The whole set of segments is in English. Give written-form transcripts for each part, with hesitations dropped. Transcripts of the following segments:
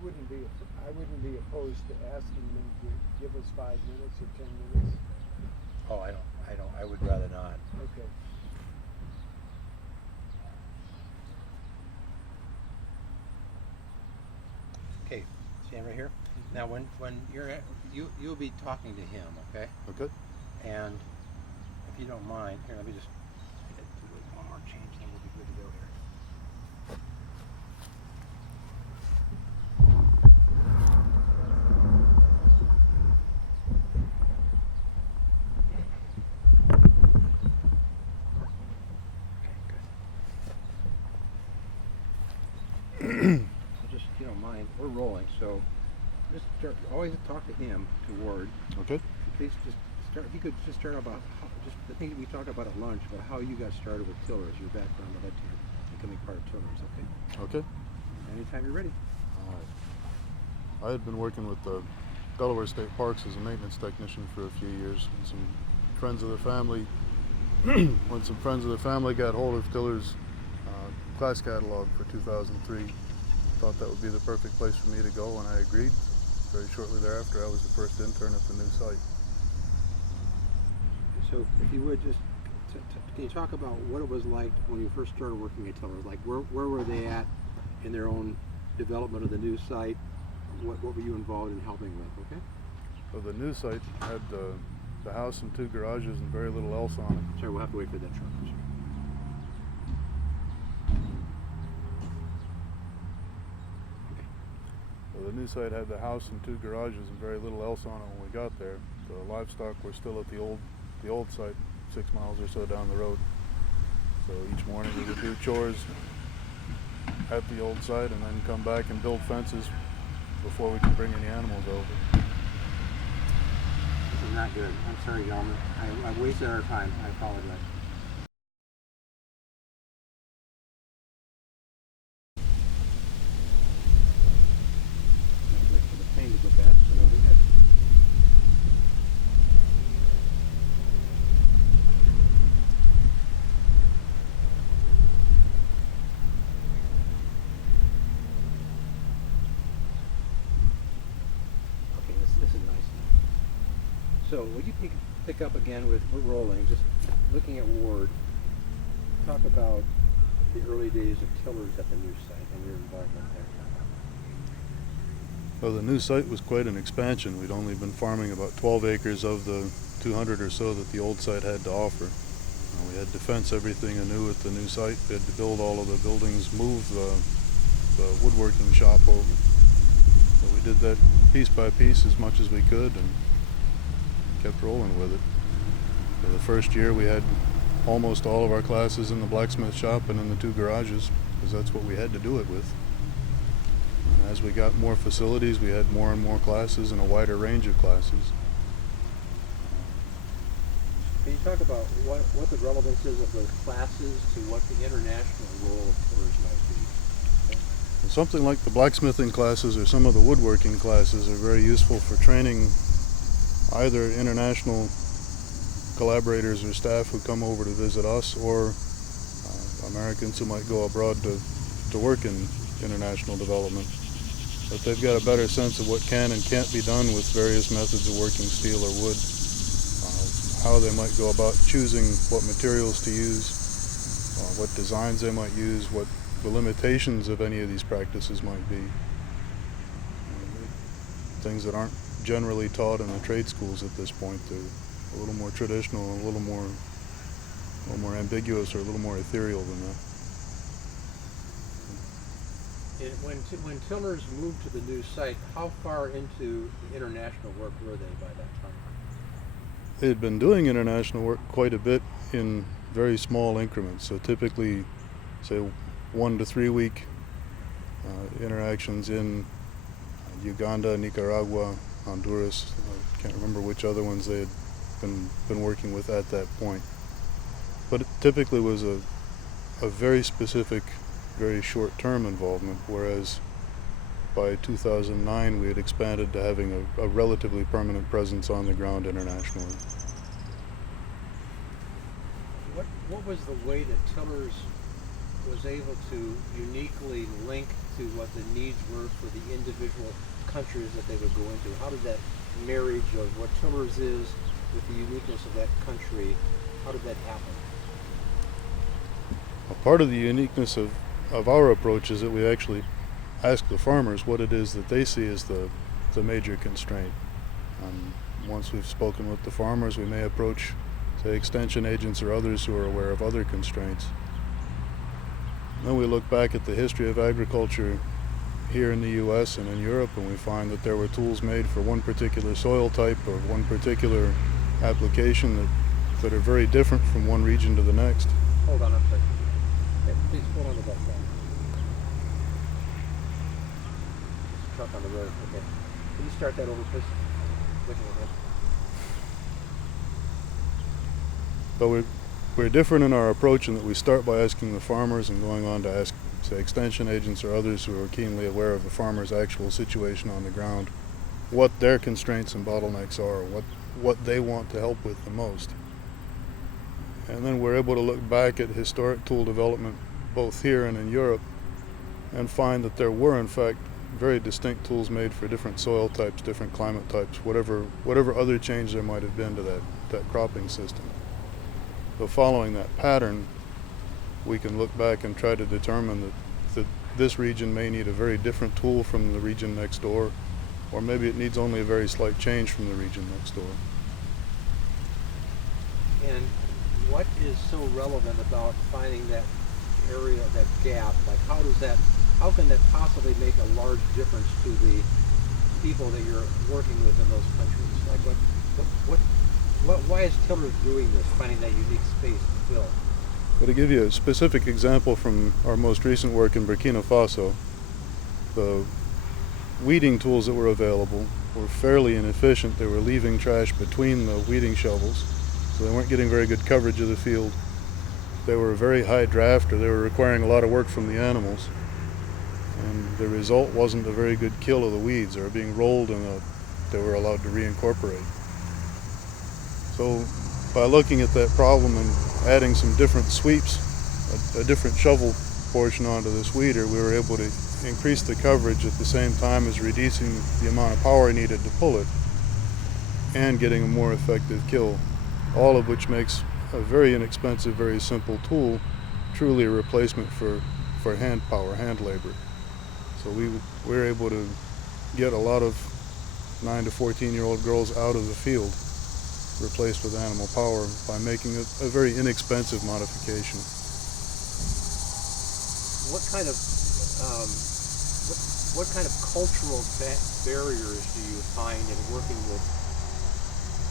I wouldn't be opposed to asking them to give us 5 minutes or 10 minutes. Oh, I would rather not. Okay. Okay, stand right here. Now, when you'll be talking to him, okay? Okay. And if you don't mind, here, let me just do one more change, then we'll be good to go here. Just, if you don't mind, we're rolling, so just always talk to him to Ward. Okay. Please just start. If you could just start about just the thing that we talked about at lunch, about how you got started with tillers, your background that led to becoming part of tillers. Okay. Okay. Anytime you're ready. All right. I had been working with the Delaware State Parks as a maintenance technician for a few years, and some friends of the family. When some friends of the family got hold of Tiller's class catalog for 2003, thought that would be the perfect place for me to go, and I agreed. Very shortly thereafter, I was the first intern at the new site. So, if you would just, can you talk about what it was like when you first started working at Tillers? Like, where were they at in their own development of the new site? What were you involved in helping with? Okay. So the new site had the house and 2 garages and very little else on it. Sorry, we'll have to wait for that truck. I'm sorry. So the new site had the house and 2 garages and very little else on it when we got there. The livestock were still at the old site, 6 miles or so down the road. So each morning we would do chores at the old site and then come back and build fences before we could bring any animals over. This is not good. I'm sorry, gentlemen. I wasted our time. I apologize. Wait for the pain to go past, so it'll be good. Okay, this is nice now. So, will you pick up again with, we're rolling, just looking at Ward, talk about the early days of tillers at the new site and your involvement there. Well, the new site was quite an expansion. We'd only been farming about 12 acres of the 200 or so that the old site had to offer. We had to fence everything anew at the new site. We had to build all of the buildings, move the woodworking shop over. So we did that piece by piece as much as we could and kept rolling with it. For the first year we had almost all of our classes in the blacksmith shop and in the 2 garages, because that's what we had to do it with. And as we got more facilities, we had more and more classes and a wider range of classes. Can you talk about what the relevance is of those classes to what the international role of tillers might be? Okay. Something like the blacksmithing classes or some of the woodworking classes are very useful for training either international collaborators or staff who come over to visit us, or Americans who might go abroad to work in international development. But they've got a better sense of what can and can't be done with various methods of working steel or wood, how they might go about choosing what materials to use, what designs they might use, what the limitations of any of these practices might be. Things that aren't generally taught in the trade schools at this point. They're a little more traditional, a little more ambiguous, or a little more ethereal than that. When tillers moved to the new site, how far into the international work were they by that time? They had been doing international work quite a bit in very small increments. So typically, say 1 to 3 week interactions in Uganda, Nicaragua, Honduras. I can't remember which other ones they had been working with at that point. But it typically was a very specific, very short-term involvement, whereas by 2009 we had expanded to having a relatively permanent presence on the ground internationally. What was the way that tillers was able to uniquely link to what the needs were for the individual countries that they would go into? How did that marriage of what Tillers is with the uniqueness of that country, how did that happen? A part of the uniqueness of our approach is that we actually ask the farmers what it is that they see as the major constraint. Once we've spoken with the farmers, we may approach, say, extension agents or others who are aware of other constraints. Then we look back at the history of agriculture here in the U.S. and in Europe, and we find that there were tools made for one particular soil type or one particular application that are very different from one region to the next. Hold on, I'm sorry. Okay, please hold on to that thought. Truck on the road. Okay. Can you start that over, please? Looking at him. But we're different in our approach in that we start by asking the farmers and going on to ask, say, extension agents or others who are keenly aware of the farmer's actual situation on the ground, what their constraints and bottlenecks are, what they want to help with the most. And then we're able to look back at historic tool development both here and in Europe and find that there were in fact very distinct tools made for different soil types, different climate types, whatever other change there might have been to that cropping system. So following that pattern, we can look back and try to determine that this region may need a very different tool from the region next door, or maybe it needs only a very slight change from the region next door. And what is so relevant about finding that area, that gap? Like, how can that possibly make a large difference to the people that you're working with in those countries? Like, why is Tillers doing this, finding that unique space to fill? But to give you a specific example from our most recent work in Burkina Faso, the weeding tools that were available were fairly inefficient. They were leaving trash between the weeding shovels, so they weren't getting very good coverage of the field. They were a very high draft, or they were requiring a lot of work from the animals. And the result wasn't a very good kill of the weeds. They were being rolled and they were allowed to reincorporate. So by looking at that problem and adding some different sweeps, a different shovel portion onto this weeder, we were able to increase the coverage at the same time as reducing the amount of power needed to pull it and getting a more effective kill, all of which makes a very inexpensive, very simple tool truly a replacement for hand power, hand labor. So we were able to get a lot of 9 to 14-year-old girls out of the field, replaced with animal power, by making a very inexpensive modification. What kind of cultural barriers do you find in working with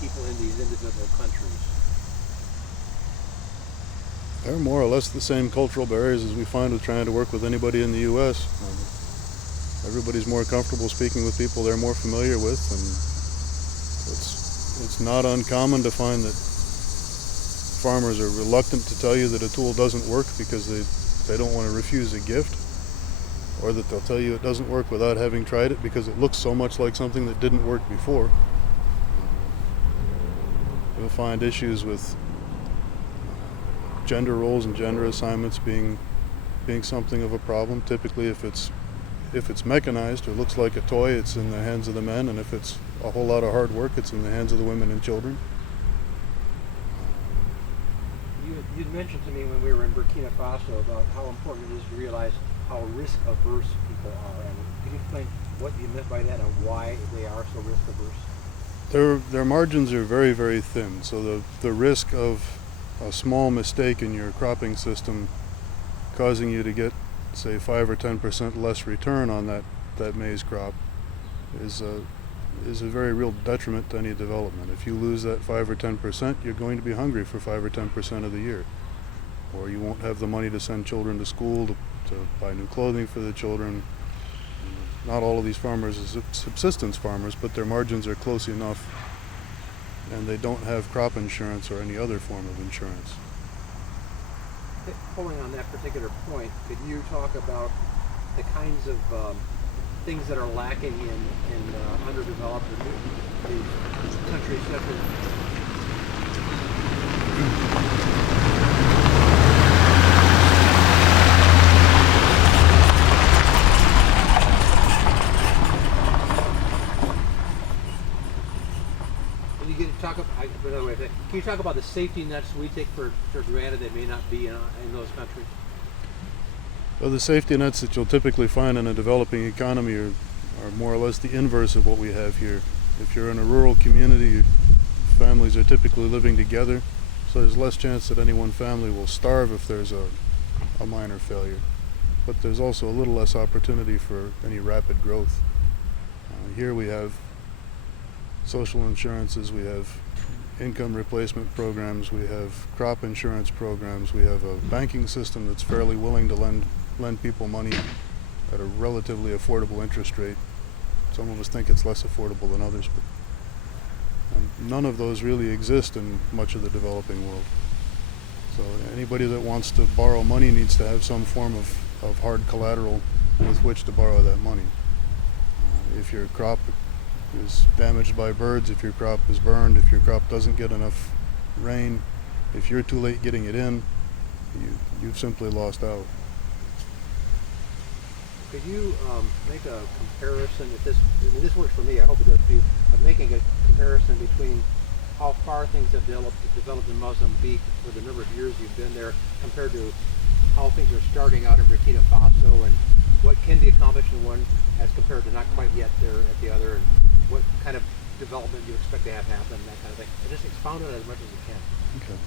people in these individual countries? They're more or less the same cultural barriers as we find with trying to work with anybody in the U.S. Everybody's more comfortable speaking with people they're more familiar with, and it's not uncommon to find that farmers are reluctant to tell you that a tool doesn't work because they don't want to refuse a gift, or that they'll tell you it doesn't work without having tried it because it looks so much like something that didn't work before. You'll find issues with gender roles and gender assignments being something of a problem. Typically, if it's mechanized or looks like a toy, it's in the hands of the men, and if it's a whole lot of hard work, it's in the hands of the women and children. You'd mentioned to me when we were in Burkina Faso about how important it is to realize how risk-averse people are. And can you explain what you meant by that and why they are so risk-averse? Their margins are very, very thin, so the risk of a small mistake in your cropping system causing you to get, say, 5 or 10% less return on that maize crop is a very real detriment to any development. If you lose that 5 or 10%, you're going to be hungry for 5 or 10% of the year, or you won't have the money to send children to school, to buy new clothing for the children. Not all of these farmers are subsistence farmers, but their margins are close enough, and they don't have crop insurance or any other form of insurance. Pulling on that particular point, could you talk about the kinds of things that are lacking in underdeveloped these countries such as talk about the safety nets we take for granted that may not be in those countries? Well, the safety nets that you'll typically find in a developing economy are more or less the inverse of what we have here. If you're in a rural community, families are typically living together, so there's less chance that any one family will starve if there's a minor failure. But there's also a little less opportunity for any rapid growth. Here we have social insurances, we have income replacement programs, we have crop insurance programs, we have a banking system that's fairly willing to lend people money at a relatively affordable interest rate. Some of us think it's less affordable than others, but none of those really exist in much of the developing world. So anybody that wants to borrow money needs to have some form of hard collateral with which to borrow that money. If your crop is damaged by birds, if your crop is burned, if your crop doesn't get enough rain, if you're too late getting it in, you've simply lost out. Could you make a comparison? If this works for me, I hope it does for you. Of making a comparison between how far things have developed in Mozambique for the number of years you've been there, compared to how things are starting out in Burkina Faso, and what can be accomplished in one as compared to not quite yet there at the other, and what kind of development you expect to have happen, that kind of thing. And just expound on it as much as you can. Okay.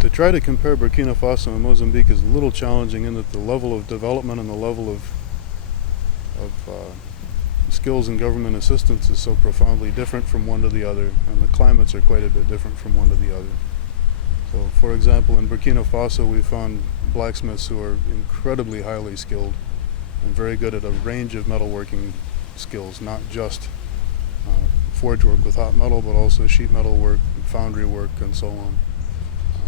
To try to compare Burkina Faso and Mozambique is a little challenging in that the level of development and the level of skills and government assistance is so profoundly different from one to the other, and the climates are quite a bit different from one to the other. So, for example, in Burkina Faso we found blacksmiths who are incredibly highly skilled and very good at a range of metalworking skills, not just forge work with hot metal, but also sheet metal work, foundry work, and so on.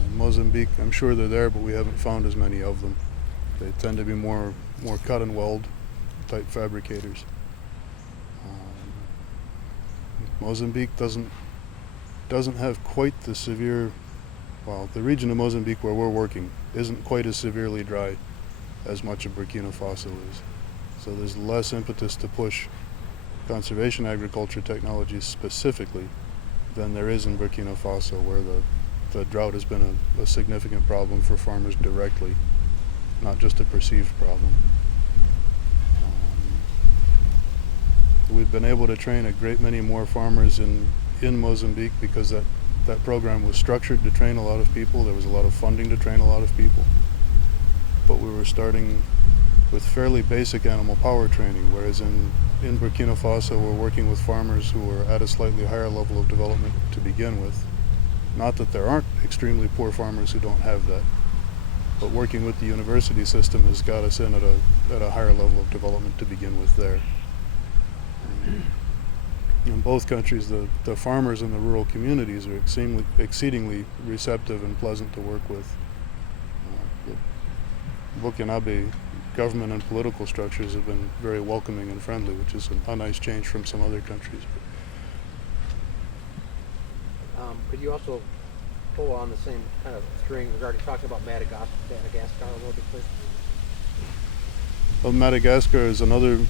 In Mozambique, I'm sure they're there, but we haven't found as many of them. They tend to be more cut and weld type fabricators. Mozambique doesn't have quite the severe, well, the region of Mozambique where we're working isn't quite as severely dry as much of Burkina Faso is. So there's less impetus to push conservation agriculture technologies specifically than there is in Burkina Faso, where the drought has been a significant problem for farmers directly, not just a perceived problem. We've been able to train a great many more farmers in Mozambique because that program was structured to train a lot of people. There was a lot of funding to train a lot of people. But we were starting with fairly basic animal power training, whereas in Burkina Faso we're working with farmers who are at a slightly higher level of development to begin with. Not that there aren't extremely poor farmers who don't have that, but working with the university system has got us in at a higher level of development to begin with there. In both countries, the farmers in the rural communities are exceedingly receptive and pleasant to work with. The Burkinabe government and political structures have been very welcoming and friendly, which is a nice change from some other countries. Could you also pull on the same kind of string regarding talking about Madagascar a little bit, please? Well, Madagascar is another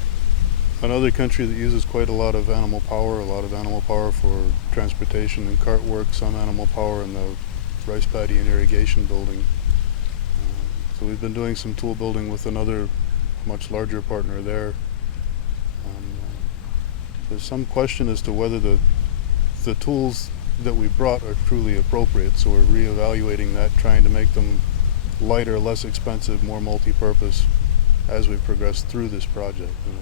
country that uses quite a lot of animal power for transportation and cart work, some animal power in the rice paddy and irrigation building. So we've been doing some tool building with another much larger partner there. There's some question as to whether the tools that we brought are truly appropriate, so we're reevaluating that, trying to make them lighter, less expensive, more multi-purpose as we progress through this project. And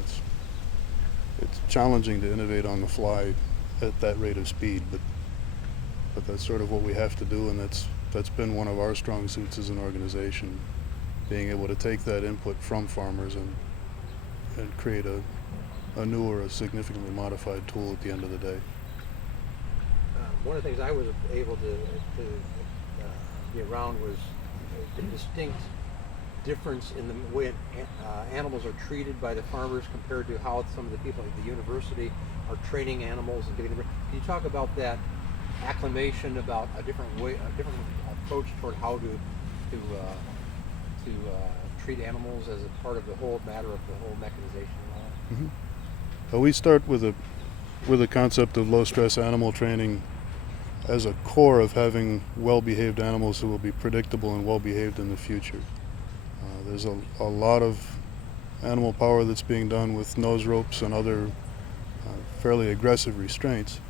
it's challenging to innovate on the fly at that rate of speed, but that's sort of what we have to do, and that's been one of our strong suits as an organization, being able to take that input from farmers and create a new or a significantly modified tool at the end of the day. One of the things I was able to be around was the distinct difference in the way animals are treated by the farmers compared to how some of the people at the university are training animals and getting them. Can you talk about that acclimation, about a different approach toward how to treat animals as a part of the whole matter of the whole mechanization and all that? Well, we start with a concept of low stress animal training as a core of having well-behaved animals who will be predictable and well-behaved in the future. There's a lot of animal power that's being done with nose ropes and other fairly aggressive restraints,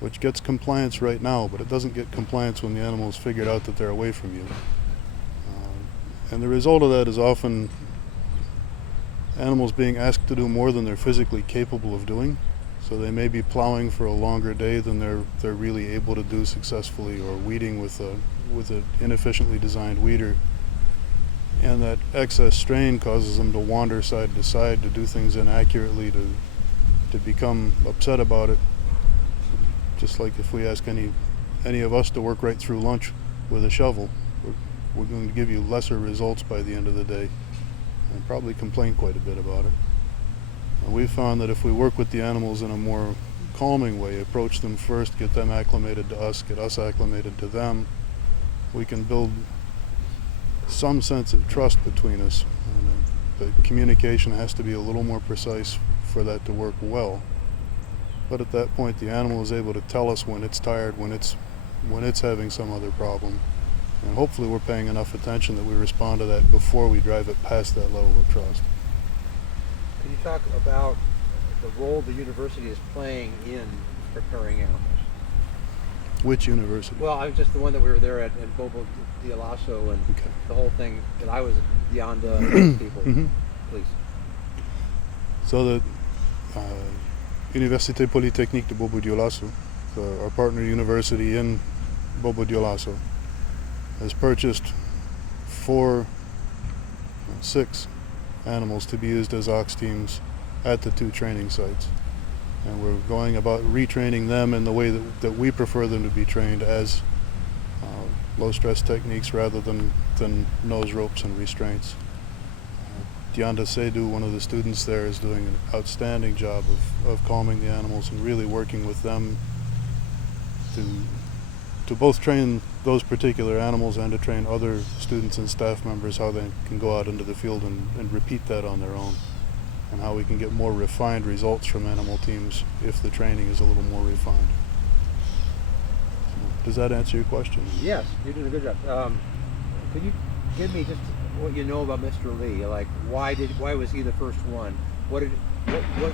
which gets compliance right now, but it doesn't get compliance when the animal's figured out that they're away from you. And the result of that is often animals being asked to do more than they're physically capable of doing. So they may be plowing for a longer day than they're really able to do successfully, or weeding with an inefficiently designed weeder. And that excess strain causes them to wander side to side, to do things inaccurately, to become upset about it. Just like if we ask any of us to work right through lunch with a shovel, we're going to give you lesser results by the end of the day, and probably complain quite a bit about it. And we found that if we work with the animals in a more calming way, approach them first, get them acclimated to us, get us acclimated to them, we can build some sense of trust between us. And the communication has to be a little more precise for that to work well. But at that point, the animal is able to tell us when it's tired, when it's having some other problem. And hopefully we're paying enough attention that we respond to that before we drive it past that level of trust. Can you talk about the role the university is playing in preparing animals? Which university? Well, I was just the one that we were there at Bobo Dioulasso, and Okay. the whole thing that I was beyond the people. Mhm. Please. So the Université Polytechnique de Bobo Dioulasso, our partner university in Bobo Dioulasso, has purchased 6 animals to be used as ox teams at the 2 training sites. And we're going about retraining them in the way that we prefer them to be trained, as low stress techniques rather than nose ropes and restraints. Dianda Seydu, one of the students there, is doing an outstanding job of calming the animals and really working with them to both train those particular animals and to train other students and staff members how they can go out into the field and repeat that on their own, and how we can get more refined results from animal teams if the training is a little more refined. Does that answer your question? Yes, you're doing a good job. Could you give me just what you know about Mr. Lee? Like, why was he the first one? What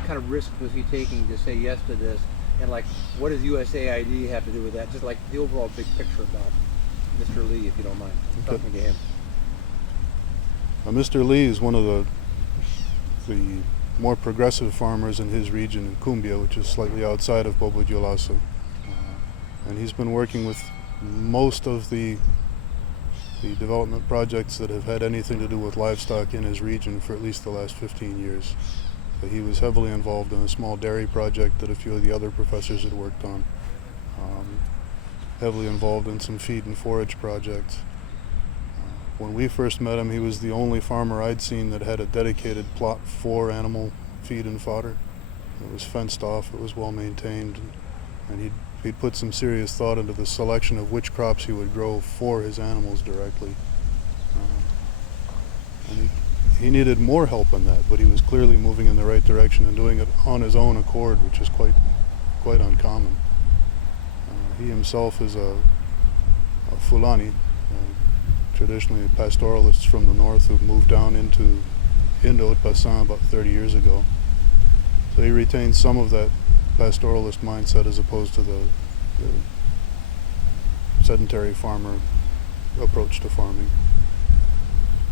kind of risk was he taking to say yes to this? And like, what does USAID have to do with that? Just like the overall big picture about Mr. Lee, if you don't mind talking to him. Mr. Lee is one of the more progressive farmers in his region in Cumbia, which is slightly outside of Bobo Dioulasso. And he's been working with most of the development projects that have had anything to do with livestock in his region for at least the last 15 years. So he was heavily involved in a small dairy project that a few of the other professors had worked on. Heavily involved in some feed and forage projects. When we first met him, he was the only farmer I'd seen that had a dedicated plot for animal feed and fodder. It was fenced off, it was well maintained, and he'd put some serious thought into the selection of which crops he would grow for his animals directly. And he needed more help in that, but he was clearly moving in the right direction and doing it on his own accord, which is quite uncommon. He himself is a Fulani, traditionally pastoralists from the north who moved down into Haute-Bassin about 30 years ago. So he retains some of that pastoralist mindset as opposed to the sedentary farmer approach to farming.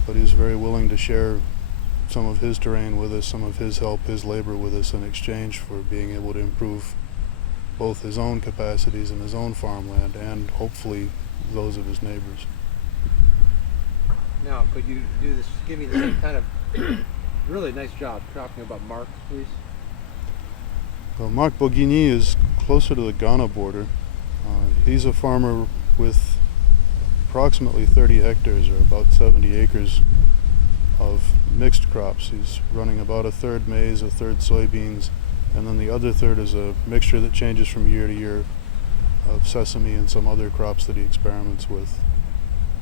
But he was very willing to share some of his terrain with us, some of his help, his labor with us in exchange for being able to improve both his own capacities and his own farmland and hopefully those of his neighbors. Now, could you do this? Give me the same kind of really nice job talking about Mark, please. Well, Marc Bourguigny is closer to the Ghana border. He's a farmer with approximately 30 hectares, or about 70 acres, of mixed crops. He's running about a third maize, a third soybeans, and then the other third is a mixture that changes from year to year of sesame and some other crops that he experiments with.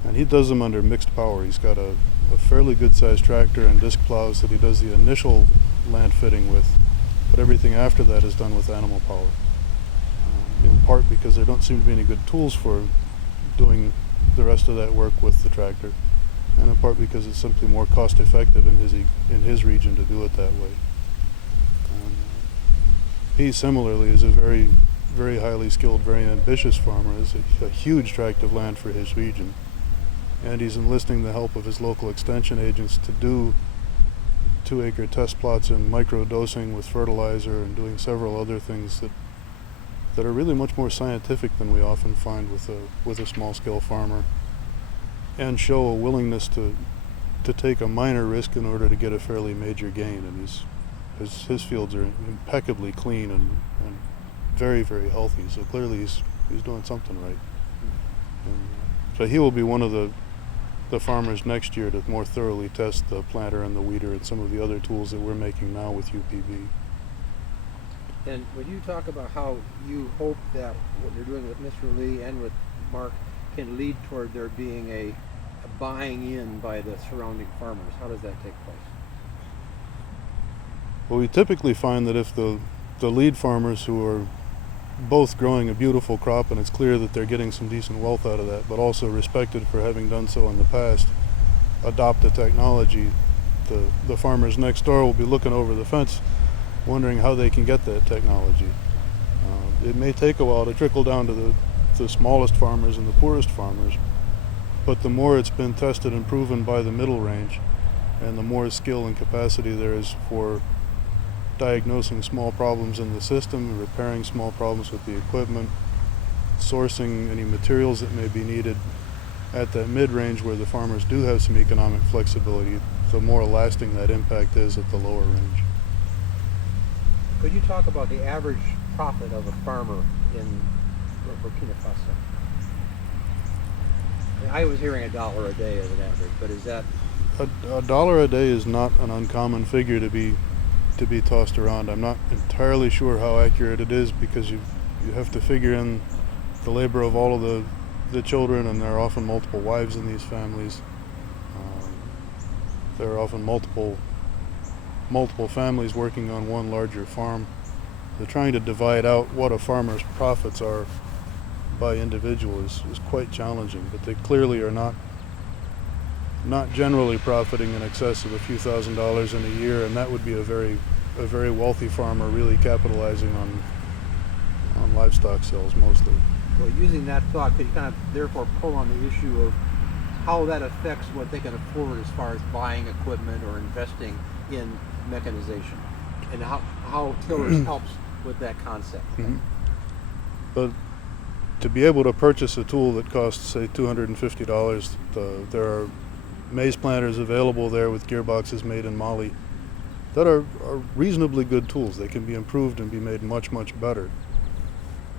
And he does them under mixed power. He's got a fairly good sized tractor and disc plows that he does the initial land fitting with, but everything after that is done with animal power. in part because there don't seem to be any good tools for doing the rest of that work with the tractor, and in part because it's simply more cost effective in his region to do it that way. He similarly is a very, very highly skilled, very ambitious farmer. Has a huge tract of land for his region, and he's enlisting the help of his local extension agents to do 2-acre test plots and micro-dosing with fertilizer and doing several other things that are really much more scientific than we often find with a small-scale farmer, and show a willingness to take a minor risk in order to get a fairly major gain. And his fields are impeccably clean and very, very healthy. So clearly he's doing something right. And so he will be one of the farmers next year to more thoroughly test the planter and the weeder and some of the other tools that we're making now with UPB. And would you talk about how you hope that what you're doing with Mr. Lee and with Mark can lead toward there being a buying in by the surrounding farmers? How does that take place? Well, we typically find that if the lead farmers who are both growing a beautiful crop, and it's clear that they're getting some decent wealth out of that, but also respected for having done so in the past, adopt the technology, the farmers next door will be looking over the fence wondering how they can get that technology. It may take a while to trickle down to the smallest farmers and the poorest farmers, but the more it's been tested and proven by the middle range, and the more skill and capacity there is for diagnosing small problems in the system, repairing small problems with the equipment, sourcing any materials that may be needed at that mid-range where the farmers do have some economic flexibility, the more lasting that impact is at the lower range. Could you talk about the average profit of a farmer in Burkina Faso? I was hearing $1 a day as an average, but is that... A dollar a day is not an uncommon figure to be tossed around. I'm not entirely sure how accurate it is, because you have to figure in the labor of all of the children, and there are often multiple wives in these families. There are often multiple families working on one larger farm. They're trying to divide out what a farmer's profits are by individual is quite challenging, but they clearly are not generally profiting in excess of a few $1,000s in a year, and that would be a very wealthy farmer really capitalizing on livestock sales mostly. Well, using that thought, could you kind of therefore pull on the issue of how that affects what they can afford as far as buying equipment or investing in mechanization, and how tillers helps with that concept? Mm-hmm. But to be able to purchase a tool that costs, say, $250, there are maize planters available there with gearboxes made in Mali that are reasonably good tools. They can be improved and be made much, much better.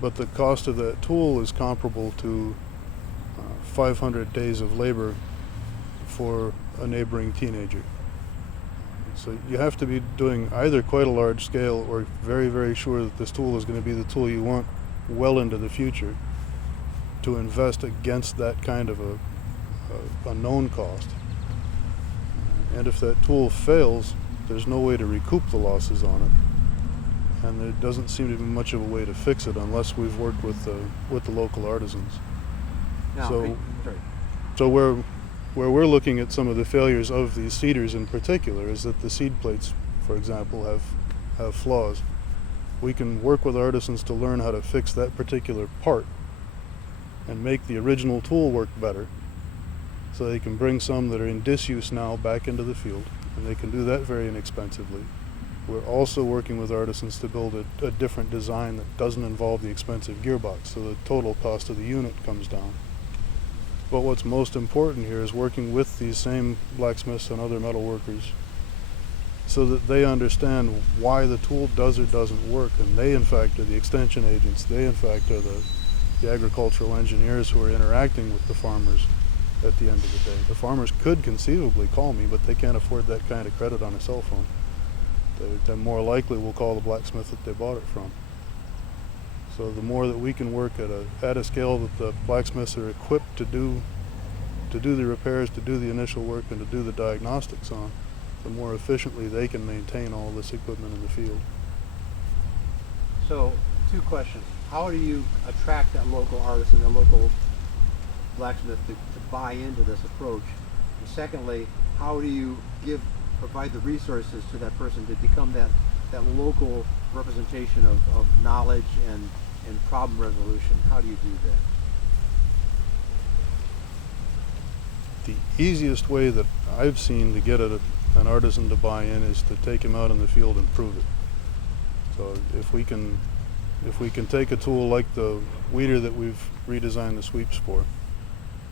But the cost of that tool is comparable to 500 days of labor for a neighboring teenager. So you have to be doing either quite a large scale or very, very sure that this tool is going to be the tool you want well into the future to invest against that kind of a known cost. And if that tool fails, there's no way to recoup the losses on it, and there doesn't seem to be much of a way to fix it unless we've worked with the local artisans. Now, so where we're looking at some of the failures of these seeders in particular is that the seed plates, for example, have flaws. We can work with artisans to learn how to fix that particular part and make the original tool work better, so they can bring some that are in disuse now back into the field, and they can do that very inexpensively. We're also working with artisans to build a different design that doesn't involve the expensive gearbox, so the total cost of the unit comes down. But what's most important here is working with these same blacksmiths and other metal workers so that they understand why the tool does or doesn't work, and they in fact are the extension agents. They in fact are the agricultural engineers who are interacting with the farmers at the end of the day. The farmers could conceivably call me, but they can't afford that kind of credit on a cell phone. They more likely will call the blacksmith that they bought it from. So the more that we can work at a scale that the blacksmiths are equipped to do the repairs, to do the initial work, and to do the diagnostics on, the more efficiently they can maintain all this equipment in the field. So, two questions. how do you attract that local artisan, that local blacksmith to buy into this approach? And secondly, how do you provide the resources to that person to become that local representation of knowledge and problem resolution? How do you do that? The easiest way that I've seen to get an artisan to buy in is to take him out in the field and prove it. So if we can take a tool like the weeder that we've redesigned the sweeps for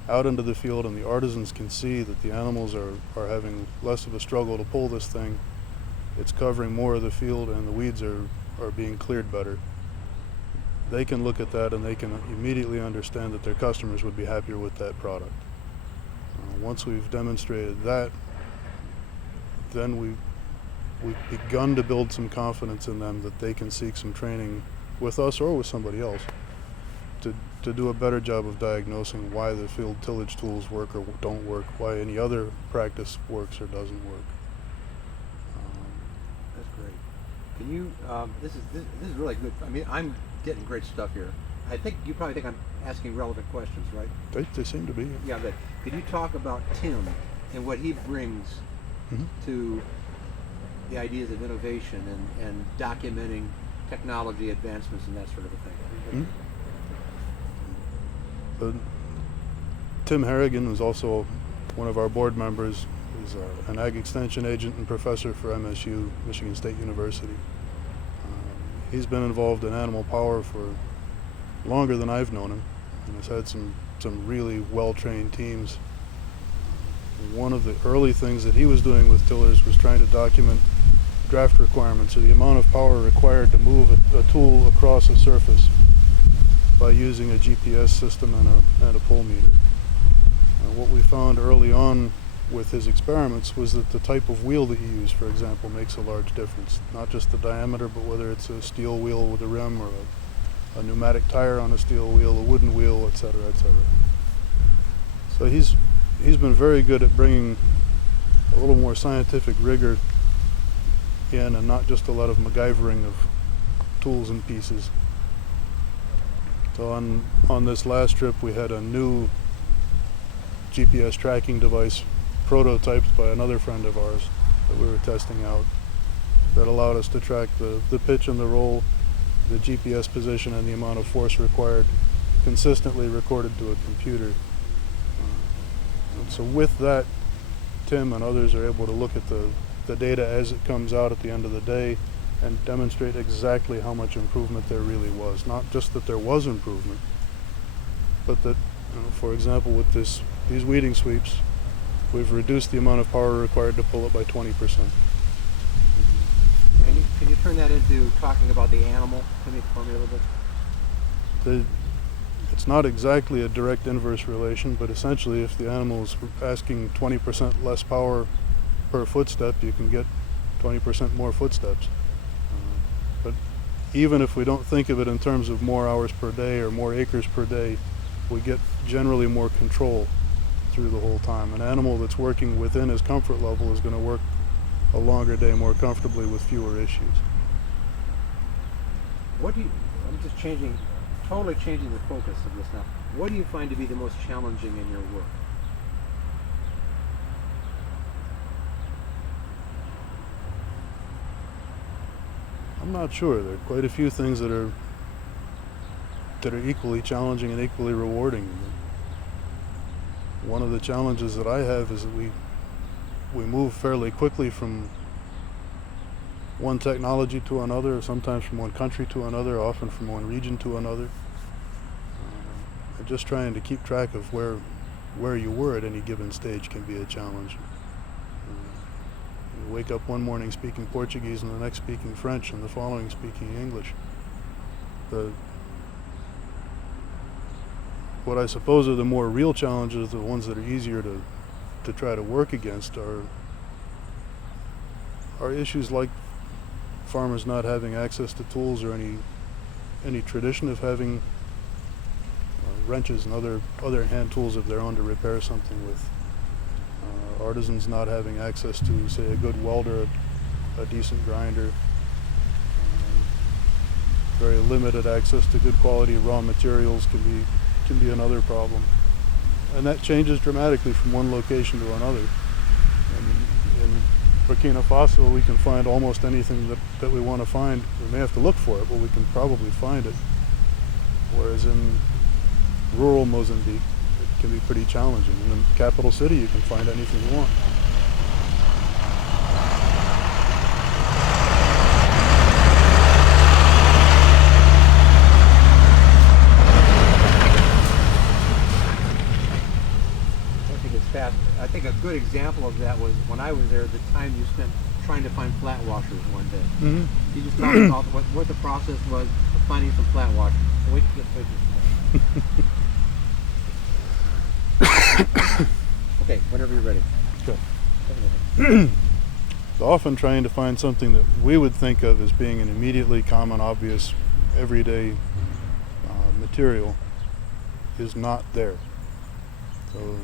out into the field, and the artisans can see that the animals are having less of a struggle to pull this thing, it's covering more of the field and the weeds are being cleared better, they can look at that and they can immediately understand that their customers would be happier with that product. Once we've demonstrated that, then we've begun to build some confidence in them that they can seek some training with us or with somebody else to do a better job of diagnosing why the field tillage tools work or don't work, why any other practice works or doesn't work. That's great. Can you? This is really good. I mean, I'm getting great stuff here. I think you probably think I'm asking relevant questions, right? They seem to be. Yeah, but could you talk about Tim and what he brings to the ideas of innovation and documenting technology advancements and that sort of a thing? Tim Harrigan, who's also one of our board members, is an ag extension agent and professor for MSU, Michigan State University. He's been involved in animal power for longer than I've known him, and has had some really well-trained teams. One of the early things that he was doing with tillers was trying to document draft requirements, or the amount of power required to move a tool across a surface, by using a GPS system and a pull meter. What we found early on with his experiments was that the type of wheel that you use, for example, makes a large difference. Not just the diameter, but whether it's a steel wheel with a rim or a pneumatic tire on a steel wheel, a wooden wheel, etc., etc. So he's been very good at bringing a little more scientific rigor in, and not just a lot of MacGyvering of tools and pieces. So on this last trip, we had a new GPS tracking device prototyped by another friend of ours that we were testing out, that allowed us to track the pitch and the roll, the GPS position, and the amount of force required, consistently recorded to a computer. And so with that, Tim and others are able to look at the data as it comes out at the end of the day and demonstrate exactly how much improvement there really was. Not just that there was improvement, but that, for example, with these weeding sweeps, we've reduced the amount of power required to pull it by 20%. Can you turn that into talking about the animal for me a little bit? It's not exactly a direct inverse relation, but essentially if the animal is asking 20% less power per footstep, you can get 20% more footsteps. But even if we don't think of it in terms of more hours per day or more acres per day, we get generally more control through the whole time. An animal that's working within his comfort level is going to work a longer day more comfortably with fewer issues. I'm just totally changing the focus of this now. What do you find to be the most challenging in your work? I'm not sure. There are quite a few things that are equally challenging and equally rewarding. One of the challenges that I have is that we move fairly quickly from one technology to another, sometimes from one country to another, often from one region to another. And just trying to keep track of where you were at any given stage can be a challenge. You wake up one morning speaking Portuguese and the next speaking French and the following speaking English. What I suppose are the more real challenges, the ones that are easier to try to work against, are issues like farmers not having access to tools or any tradition of having wrenches and other hand tools of their own to repair something with. Artisans not having access to, say, a good welder, a decent grinder. very limited access to good quality raw materials can be another problem. And that changes dramatically from one location to another. In Burkina Faso, we can find almost anything that we want to find. We may have to look for it, but we can probably find it. Whereas in rural Mozambique, it can be pretty challenging. In the capital city, you can find anything you want. I think a good example of that was when I was there, the time you spent trying to find flat washers one day. Mm-hmm. You just talked about what the process was of finding some flat washers. Wait to get Okay, whenever you're ready. Okay. So often trying to find something that we would think of as being an immediately common, obvious, everyday material is not there. So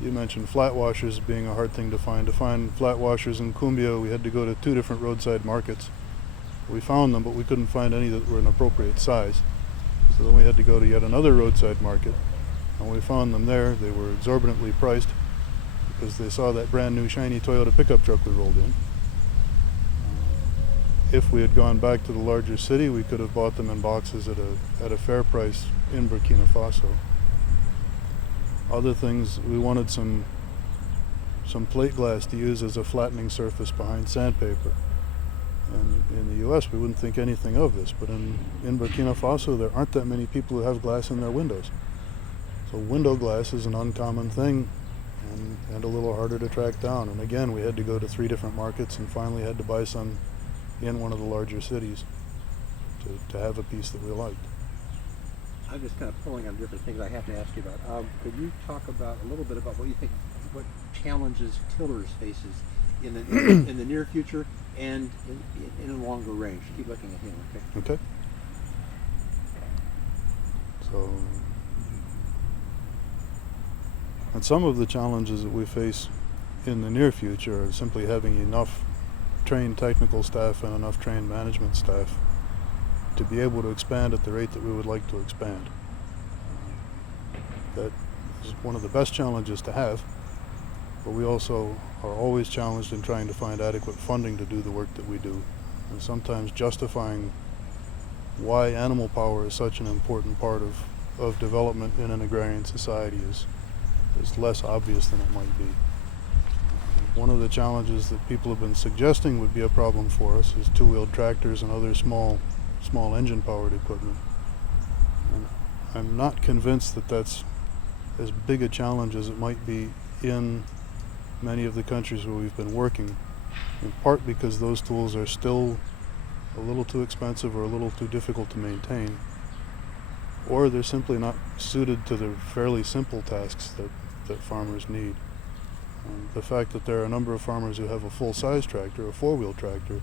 you mentioned flat washers being a hard thing to find. To find flat washers in Cumbia, we had to go to 2 different roadside markets. We found them, but we couldn't find any that were an appropriate size. So then we had to go to yet another roadside market. And when we found them there, they were exorbitantly priced because they saw that brand new shiny Toyota pickup truck we rolled in. If we had gone back to the larger city, we could have bought them in boxes at a fair price in Burkina Faso. Other things, we wanted some plate glass to use as a flattening surface behind sandpaper. And in the US, we wouldn't think anything of this, but in Burkina Faso, there aren't that many people who have glass in their windows. So window glass is an uncommon thing and a little harder to track down. And again, we had to go to 3 different markets and finally had to buy some in one of the larger cities to have a piece that we liked. I'm just kind of pulling on different things I have to ask you about. Could you talk about a little bit about what you think, what challenges Tillers faces in the near future and in a longer range? Keep looking at him, okay? Okay. So, and some of the challenges that we face in the near future are simply having enough trained technical staff and enough trained management staff to be able to expand at the rate that we would like to expand. That is one of the best challenges to have, but we also are always challenged in trying to find adequate funding to do the work that we do. And sometimes justifying why animal power is such an important part of development in an agrarian society is less obvious than it might be. One of the challenges that people have been suggesting would be a problem for us is 2-wheeled tractors and other small engine-powered equipment. And I'm not convinced that that's as big a challenge as it might be in many of the countries where we've been working, in part because those tools are still a little too expensive or a little too difficult to maintain, or they're simply not suited to the fairly simple tasks that farmers need. The fact that there are a number of farmers who have a full-size tractor, a 4-wheel tractor,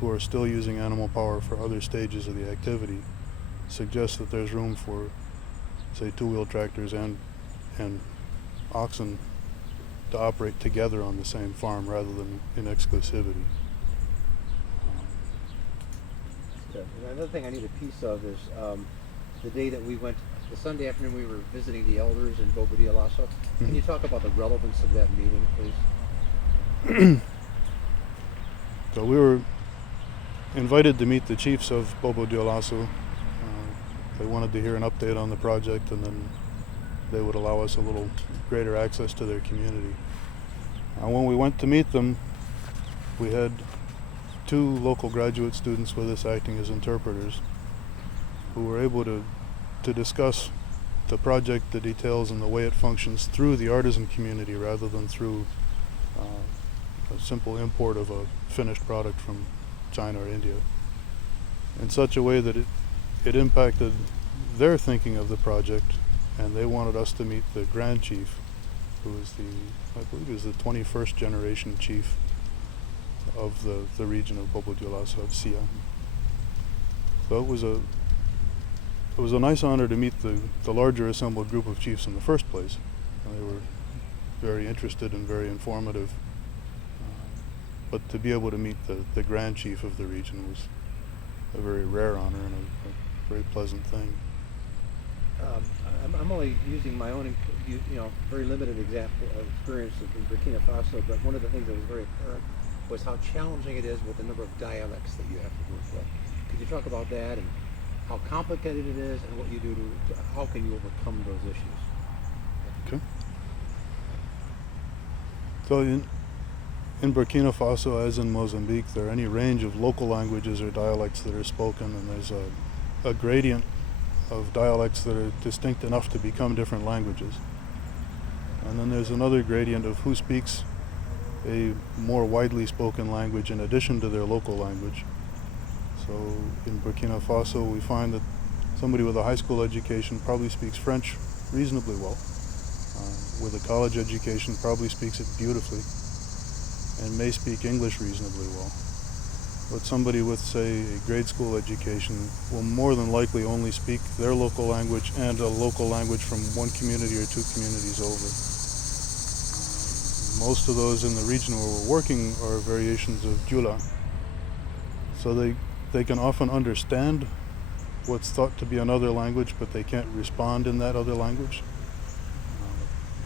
who are still using animal power for other stages of the activity suggests that there's room for, say, 2-wheel tractors and oxen to operate together on the same farm rather than in exclusivity. Another thing I need a piece of is the day that we went, the Sunday afternoon we were visiting the elders in Bobo Dioulasso. Can you talk about the relevance of that meeting, please? So we were invited to meet the chiefs of Bobo Dioulasso. They wanted to hear an update on the project, and then they would allow us a little greater access to their community. When we went to meet them, we had 2 local graduate students with us acting as interpreters who were able to discuss the project, the details, and the way it functions through the artisan community rather than through a simple import of a finished product from China or India, in such a way that it impacted their thinking of the project, and they wanted us to meet the Grand Chief, who was I believe he was the 21st generation chief of the region of Bobo Dioulasso, of Sia. So it was a nice honor to meet the larger assembled group of chiefs in the first place. And they were very interested and very informative. But to be able to meet the Grand Chief of the region a very rare honor and a very pleasant thing. I'm only using my own, very limited example of experience in Burkina Faso, but one of the things that was very apparent was how challenging it is with the number of dialects that you have to work with. Could you talk about that and how complicated it is and what you do how can you overcome those issues? Okay. So in Burkina Faso, as in Mozambique, there are any range of local languages or dialects that are spoken, and there's a gradient of dialects that are distinct enough to become different languages. And then there's another gradient of who speaks a more widely spoken language in addition to their local language. So in Burkina Faso, we find that somebody with a high school education probably speaks French reasonably well. With a college education, probably speaks it beautifully, and may speak English reasonably well. But somebody with, say, a grade school education will more than likely only speak their local language and a local language from one community or two communities over. Most of those in the region where we're working are variations of Jula. So they can often understand what's thought to be another language, but they can't respond in that other language.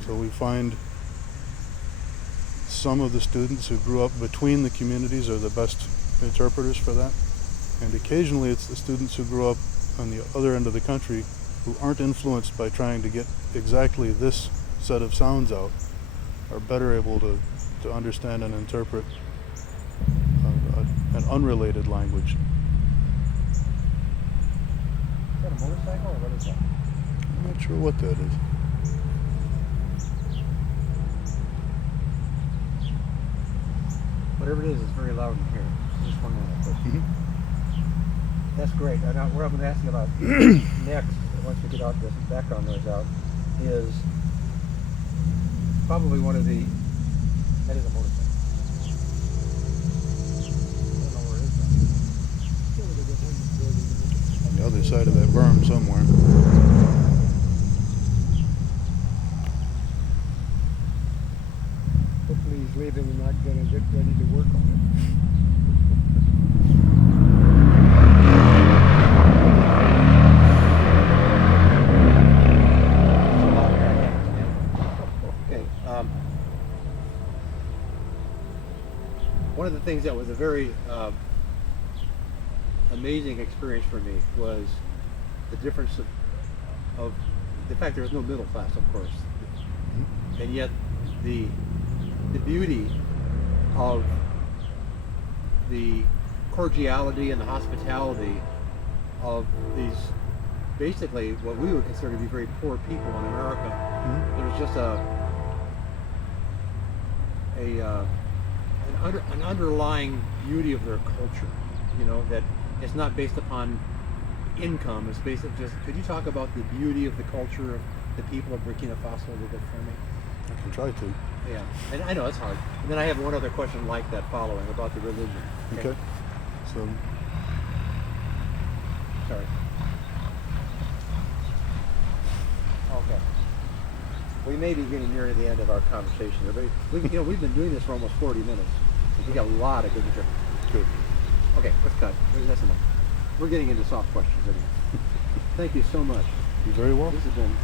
So we find some of the students who grew up between the communities are the best interpreters for that. And occasionally it's the students who grew up on the other end of the country who aren't influenced by trying to get exactly this set of sounds out are better able to understand and interpret an unrelated language. Is that a motorcycle or what is that? I'm not sure what that is. Whatever it is, it's very loud in here. Just one minute. Mm-hmm. That's great. Now, what I'm going to ask you about next, once we get out this background noise out, is probably one of the. That is a motorcycle. I don't know where it is. On the other side of that berm somewhere. Hopefully he's leaving and not gonna get ready to work on it. Okay. One of the things that was a very amazing experience for me was the difference of the fact there was no middle class, of course, and yet the beauty of the cordiality and the hospitality of these basically what we would consider to be very poor people in America. Mm-hmm. There was just an underlying beauty of their culture, that it's not based upon income. It's based on just. Could you talk about the beauty of the culture of the people of Burkina Faso a little bit for me? I can try to. Yeah, and I know it's hard. And then I have one other question like that following about the religion. Okay. So Sorry. Okay. We may be getting near the end of our conversation. Everybody, we've been doing this for almost 40 minutes. We got a lot of good material. good. Okay, let's cut. That's enough. We're getting into soft questions anyway. Thank you so much. You're very welcome. This has been